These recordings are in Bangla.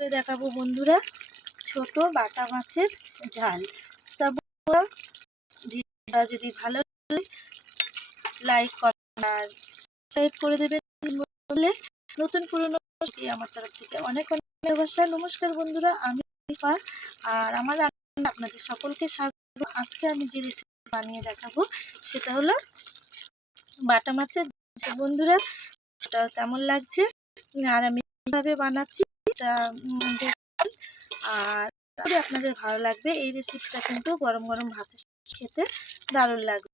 দেখাবো বন্ধুরা। ছোট বাটা মাছের ঝাল। তা ভিডিওটা যদি ভালো লাইক আর সাবস্ক্রাইব করে দেবেন বলে। নতুন পুরনো আমার তরফ থেকে অনেক অনেক ভালোবাসা। নমস্কার বন্ধুরা, আমি আর আমার আপনাদের সকলকে স্বাগত। আজকে আমি যে রেসিপি বানিয়ে দেখাবো, সেটা হলো বাটা মাছের বন্ধুরা কেমন লাগছে আর আমি কীভাবে বানাচ্ছি আর আপনাদের ভালো লাগবে। এই রেসিপিটা কিন্তু গরম গরম ভাতের খেতে দারুণ লাগবে।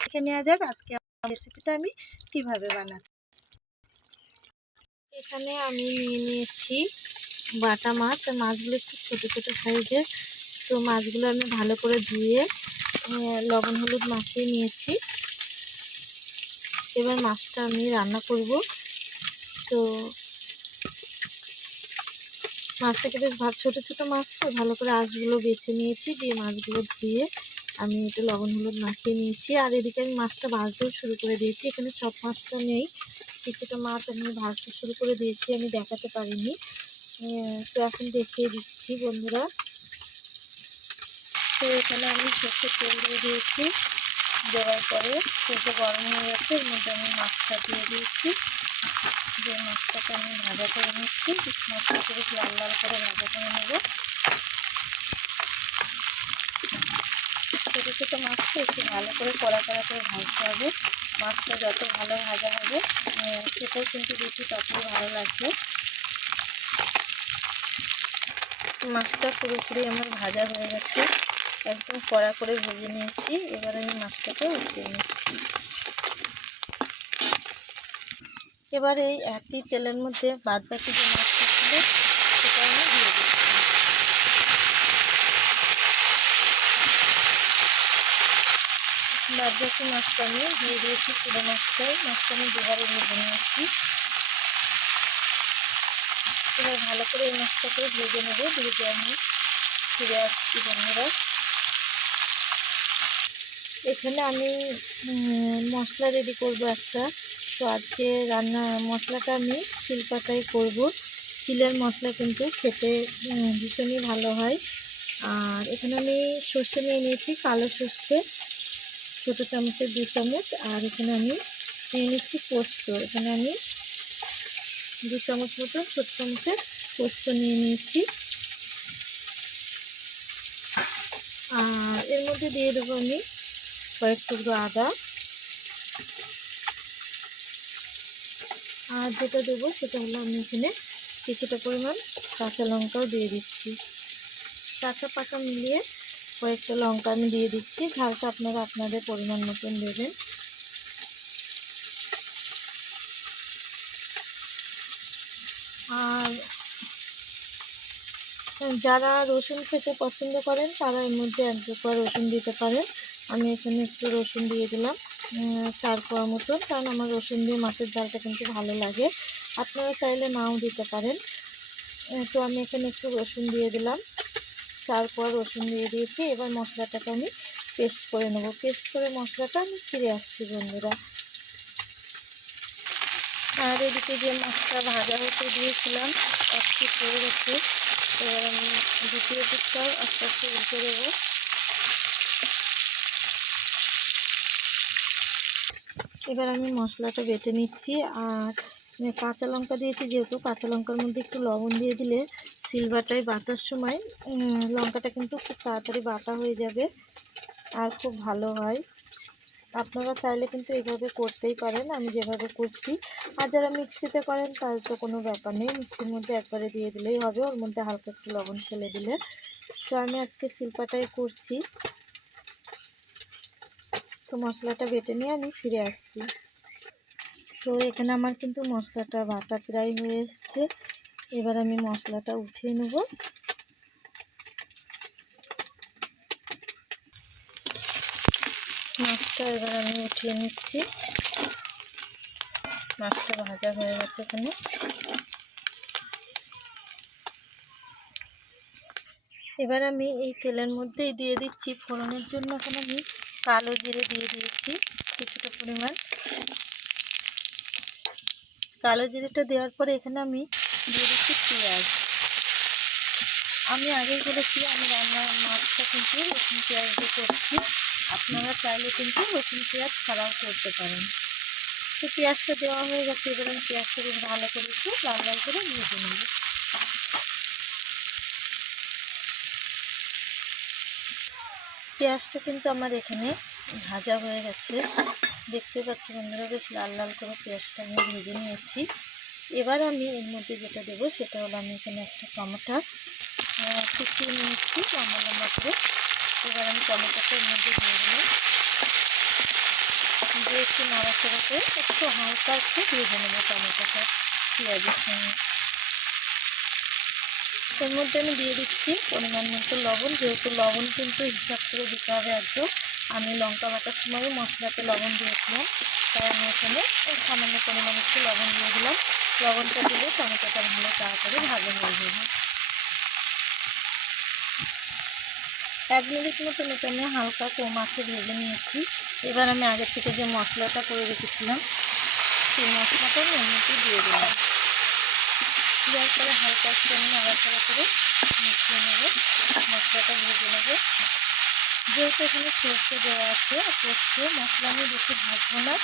দেখে নেওয়া যাক আজকে রেসিপিটা আমি কীভাবে বানাচ্ছি এখানে আমি নিয়ে নিয়েছি বাটা মাছ। মাছগুলো একটু ছোটো ছোটো সাইজের। তো মাছগুলো আমি ভালো করে ধুয়ে লবণ হলুদ মাখিয়ে নিয়েছি। এবার মাছটা আমি রান্না করব। তো মাছটাকে বেশ ভাব ছোটো ছোটো মাছ তো, ভালো করে আঁশগুলো বেছে নিয়েছি, দিয়ে মাছগুলো ধুয়ে আমি একটু লবণ হলুদ মাখিয়ে নিয়েছি, আর এদিকে আমি মাছটা ভাজতেও শুরু করে দিয়েছি, এখানে সব মাছটা নেই কিছুটা মাছ আমি ভাজতে শুরু করে দিয়েছি, আমি দেখাতে পারিনি তো এখন দেখিয়ে দিচ্ছি বন্ধুরা। তো এখানে আমি সর্ষের তেল দিয়ে দিয়েছি, দেওয়ার পরে তেলটা গরম হয়ে গেছে, এর মধ্যে আমি মাছটা দিয়ে দিয়েছি। যে মাছটাকে আমি ভাজা করে নিচ্ছি। মাছটা খুব লাল লাল করে ভাজা করে নেব। ছোটো ছোটো মাছটা একটু ভালো করে কড়া কড়া করে ভাজতে হবে। মাছটা যত ভালো ভাজা হবে খেতেও কিন্তু বেশি ততই ভালো লাগবে। মাছটা পুরোপুরি আমার ভাজা হয়ে গেছে। একদম কড়া করে ভেজে নিয়েছি। এবার আমি মাছটাকে উঠিয়ে নিচ্ছি। এবার এই একই তেলের মধ্যে বাদ বাকি যে মাছটা ছিল সেটা আমি দিয়ে মাছটা আমি দিয়ে দিয়েছি পুরো মাছটাই মাছটা আমি দুবারে ভেজে নিয়েছি। এবার ভালো করে এই মাছটাকে ভেজে নেব। ভেজে আমি ফিরে আসছি বন্ধুরা। এখানে আমি মশলা রেডি করব একটা। তো আজকে রান্না মশলাটা আমি শিলপাতায় করব। শিলের মশলা কিন্তু খেতে ভীষণই ভালো হয়। আর এখানে আমি সর্ষে নিয়ে নিয়েছি, কালো সর্ষে, ছোটো চামচের দু চামচ। আর এখানে আমি নিয়ে নিচ্ছি পোস্ত। এখানে আমি দু চামচ মতো ছোটো চামচের পোস্ত নিয়ে নিয়েছি। আর এর মধ্যে দিয়ে দেবো আমি কয়েক টুকরো আদা। আর যেটা দেবো সেটা হলো আমি এখানে কিছুটা পরিমাণ কাঁচা লঙ্কাও দিয়ে দিচ্ছি। কাঁচা পাকা মিলিয়ে কয়েকটা লঙ্কা আমি দিয়ে দিচ্ছি। ঝালটা আপনারা আপনাদের পরিমাণ মতন দেবেন। আর যারা রসুন খেতে পছন্দ করেন তারা এর মধ্যে এক দু রসুন দিতে পারেন। আমি এখানে একটু রসুন দিয়ে দিলাম। চার কোয়া মতন, কারণ আমার রসুন দিয়ে মাছের ঝালটা কিন্তু ভালো লাগে। আপনারা চাইলে নাও দিতে পারেন। তো আমি এখানে একটু রসুন দিয়ে দিলাম। চার কোয়া রসুন দিয়ে দিয়েছি। এবার মশলাটাকে আমি পেস্ট করে নেব। পেস্ট করে মশলাটা আমি ফিরে আসছি, বন্ধুরা। আর এদিকে যে মাছটা ভাজা হতে দিয়েছিলাম এক পিঠ হয়ে গেছে এবার আমি দ্বিতীয় পিঠটাও আস্তে আস্তে উল্টে দেবো। এবার আমি মশলাটা বেটে নিচ্ছি আর কাঁচা লঙ্কা দিয়েছি, যেহেতু কাঁচা লঙ্কার মধ্যে একটু লবণ দিয়ে দিলে সিলভারটায় বাটার সময় লঙ্কাটা কিন্তু খুব তাড়াতাড়ি বাটা হয়ে যাবে আর খুব ভালো হয়। আপনারা চাইলে কিন্তু এইভাবে করতেই পারেন, আমি যেভাবে করছি। আর যারা মিক্সিতে করেন তার তো কোনো ব্যাপার নেই, মিক্সির মধ্যে একবারে দিয়ে দিলেই হবে, ওর মধ্যে হালকা একটু লবণ ফেলে দিলে। তো আমি আজকে শিল্পাটাই করছি। তো মশলাটা বেটে নিয়ে আমি ফিরে আসছি। তো এখানে আমার কিন্তু মশলাটা, বাটা প্রায় হয়ে এসছে। এবার আমি মশলাটা উঠিয়ে নেব। মাছটা এবার আমি উঠিয়ে নিচ্ছি। মাছটা ভাজা হয়ে গেছে এখানে। এবার আমি এই তেলের মধ্যেই দিয়ে দিচ্ছি ফোড়নের জন্য। এখন আমি কালো জিরে দিয়ে দিয়েছি কিছুটা পরিমাণ। কালো জিরেটা দেওয়ার পরে এখানে আমি দিয়ে দিচ্ছি পেঁয়াজ। আমি আগেই বলেছি, আমি রান্নার মাছটা কিন্তু রসুন পেঁয়াজ দিয়ে করছি। আপনারা চাইলে কিন্তু রসুন পেঁয়াজ ছাড়াও করতে পারেন। তো পেঁয়াজটা দেওয়া হয়ে গেছে, এবার আমি পেঁয়াজটা বেশ ভালো করে একটু লাল লাল করে ভেজে নেব। পেঁয়াজটা কিন্তু আমার এখানে ভাজা হয়ে গেছে। দেখতে পাচ্ছি বন্ধুরা, বেশ লাল লাল করে পেঁয়াজটা আমি ভেজে নিয়েছি। এবার আমি এর মধ্যে যেটা দেবো সেটা হলো আমি এখানে একটা টমেটো কুচিয়ে নিয়েছি লম্বা করে এবার আমি টমেটোটা এর মধ্যে দিয়ে দিলাম দিয়ে একটু নাড়াচাড়া করে একটু হালকা একটু ভেজে নেব টমেটোটা পেঁয়াজের সঙ্গে। এর মধ্যে আমি দিয়ে দিচ্ছি পরিমাণ মতো লবণ, যেহেতু লবণ কিন্তু হিসাব করে দিতে হবে একদম। আমি লঙ্কা বাটার সময়ও মশলাতে লবণ দিয়েছিলাম, তাই আমি এখানে সামান্য পরিমাণ একটু লবণ দিয়ে দিলাম। লবণটা দিলে টমেটোটা ভালো তাড়াতাড়ি ভাজা হয়ে যাবে। এক মিনিট মতন এটা আমি হালকা কম আছে ভেজে নিয়েছি। এবার আমি আগে থেকে যে মশলাটা করে রেখেছিলাম, সেই মশলাটা আমি মধ্যে দিয়ে দিলাম। দেওয়ার পরে হালকা একটু আমি নাড়াচাড়া করে মিশিয়ে নেব, মশলাটা ভেজে নেব। যেহেতু এখানে সর্ষে দেওয়া আছে সর্ষে মশলা আমি বেশি ভাজবো না।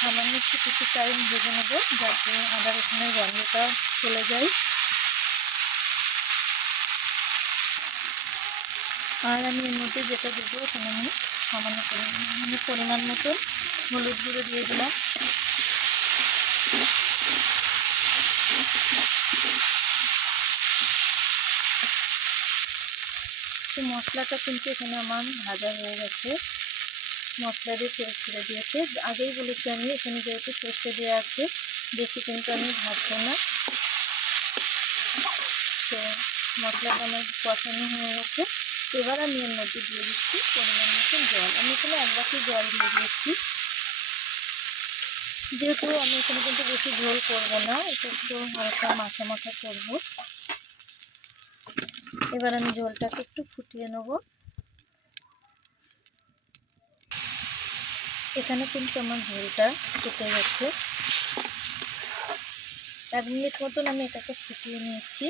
সামান্য একটু কিছু টাইম ভেজে নেব যাতে আদা রসুনের গন্ধটা চলে যায়। আর আমি এর মধ্যে যেটা দেবো এখানে আমি সামান্য পরিমাণ পরিমাণ মতন হলুদ গুঁড়ো দিয়ে দিলাম। তো মশলাটা কিন্তু এখানে আমার ভাজা হয়ে গেছে। মশলা দিয়ে তেল ছেড়ে দিয়েছে। আগেই বলেছি আমি, এখানে যেহেতু সর্ষে দেওয়া আছে, বেশি কিন্তু আমি ভাজবো না। তো মশলাটা আমার কষানো হয়ে গেছে। এবার আমি এর মধ্যে দিয়ে দিচ্ছি পরিমাণ মতন জল। আমি এখানে এক বাটি জল দিয়ে দিয়েছি। যেহেতু আমি এখানে কিন্তু বেশি ঝোল করব না এটা একটু হালকা মাখা মাখা করব। এবার আমি ঝোলটাকে একটু ফুটিয়ে নেব। এখানে কিন্তু আমার ঝোলটা ফুটে গেছে। এক মিনিট মতন আমি এটাকে ফুটিয়ে নিয়েছি।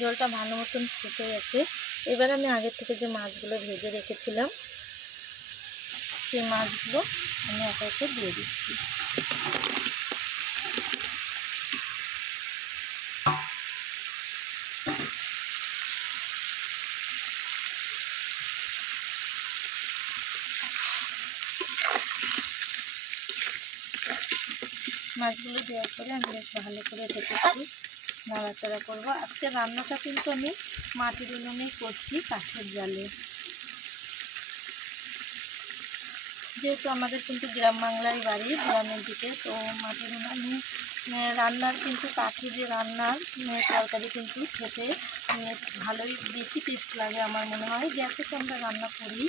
জলটা ভালো মতন ফুটে গেছে। এবার আমি আগের থেকে যে মাছগুলো ভেজে রেখেছিলাম, সেই মাছগুলো আমি একে একে দিয়ে দিচ্ছি। মাছগুলো দেওয়ার পরে আমি বেশ ভালো করে ঢেকেছি নাড়াচাড়া করব। আজকে রান্নাটা কিন্তু আমি মাটির উনুনেই করছি, কাঠের জালে। যেহেতু আমাদের কিন্তু গ্রাম বাংলায় বাড়ি, গ্রামের দিকে, তো মাটির উনুনে রান্নার কিন্তু কাঠে যে রান্নার তরকারি কিন্তু খেতে ভালোই বেশি টেস্ট লাগে আমার মনে হয়। গ্যাসে তো আমরা রান্না করি।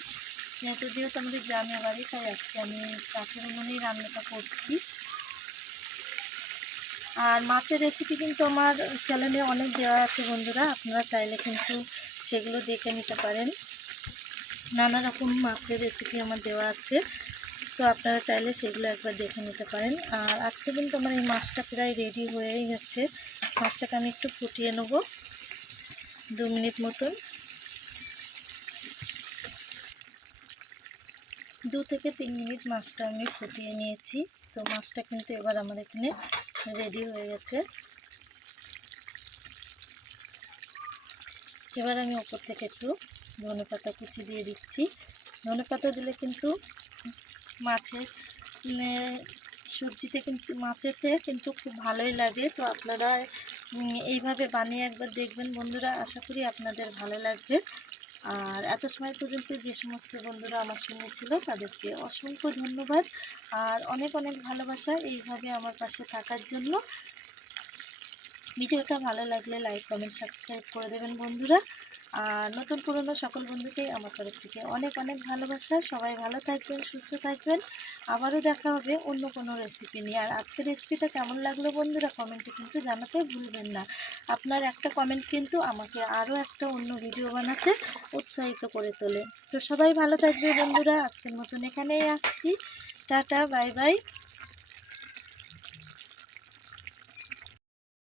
তো যেহেতু আমাদের গ্রামের বাড়ি, তাই আজকে আমি কাঠের উনুনেই রান্নাটা করছি। আর মাছের রেসিপি কিন্তু আমার চ্যানেলে অনেক দেওয়া আছে বন্ধুরা, আপনারা চাইলে কিন্তু সেগুলো দেখে নিতে পারেন। নানা রকম মাছের রেসিপি আমার দেওয়া আছে, তো আপনারা চাইলে সেগুলো একবার দেখে নিতে পারেন। আর আজকে কিন্তু আমার এই মাছটা প্রায় রেডি হয়েই গেছে। মাছটাকে আমি একটু ফুটিয়ে নেব, দু মিনিট মতন। দু থেকে তিন মিনিট মাছটা আমি ফুটিয়ে নিয়েছি, তো মাছটা কিন্তু এবার আমার এখানে রেডি হয়ে গেছে। এবার আমি ওপর থেকে একটু ধনে পাতা কুচি দিয়ে দিচ্ছি। ধনে পাতা দিলে কিন্তু মাছের মানে সবজিতে কিন্তু, মাছেতে কিন্তু খুব ভালোই লাগে। তো আপনারা এইভাবে বানিয়ে একবার দেখবেন। বন্ধুরা, আশা করি আপনাদের ভালো লাগবে। আর এত সময় পর্যন্ত যে সমস্ত বন্ধুরা আমার সঙ্গে ছিল, তাদেরকে অসংখ্য ধন্যবাদ। আর অনেক অনেক ভালোবাসা এইভাবে আমার পাশে থাকার জন্য। ভিডিওটা ভালো লাগলে লাইক কমেন্ট সাবস্ক্রাইব করে দেবেন বন্ধুরা। আর নতুন পুরনো সকল বন্ধুকেই আমার তরফ থেকে অনেক অনেক ভালোবাসা। সবাই ভালো থাকবেন, সুস্থ থাকবেন। আবারও দেখা হবে অন্য কোনো রেসিপি নিয়ে। আর আজকের রেসিপিটা কেমন লাগল বন্ধুরা কমেন্টে কিন্তু জানাতে ভুলবেন না। আপনার একটা কমেন্ট কিন্তু আমাকে আরও একটা অন্য ভিডিও বানাতে উৎসাহিত করে তোলে। তো সবাই ভালো থাকবে বন্ধুরা। আজকের মতন এখানেই আসছি। Tata bye bye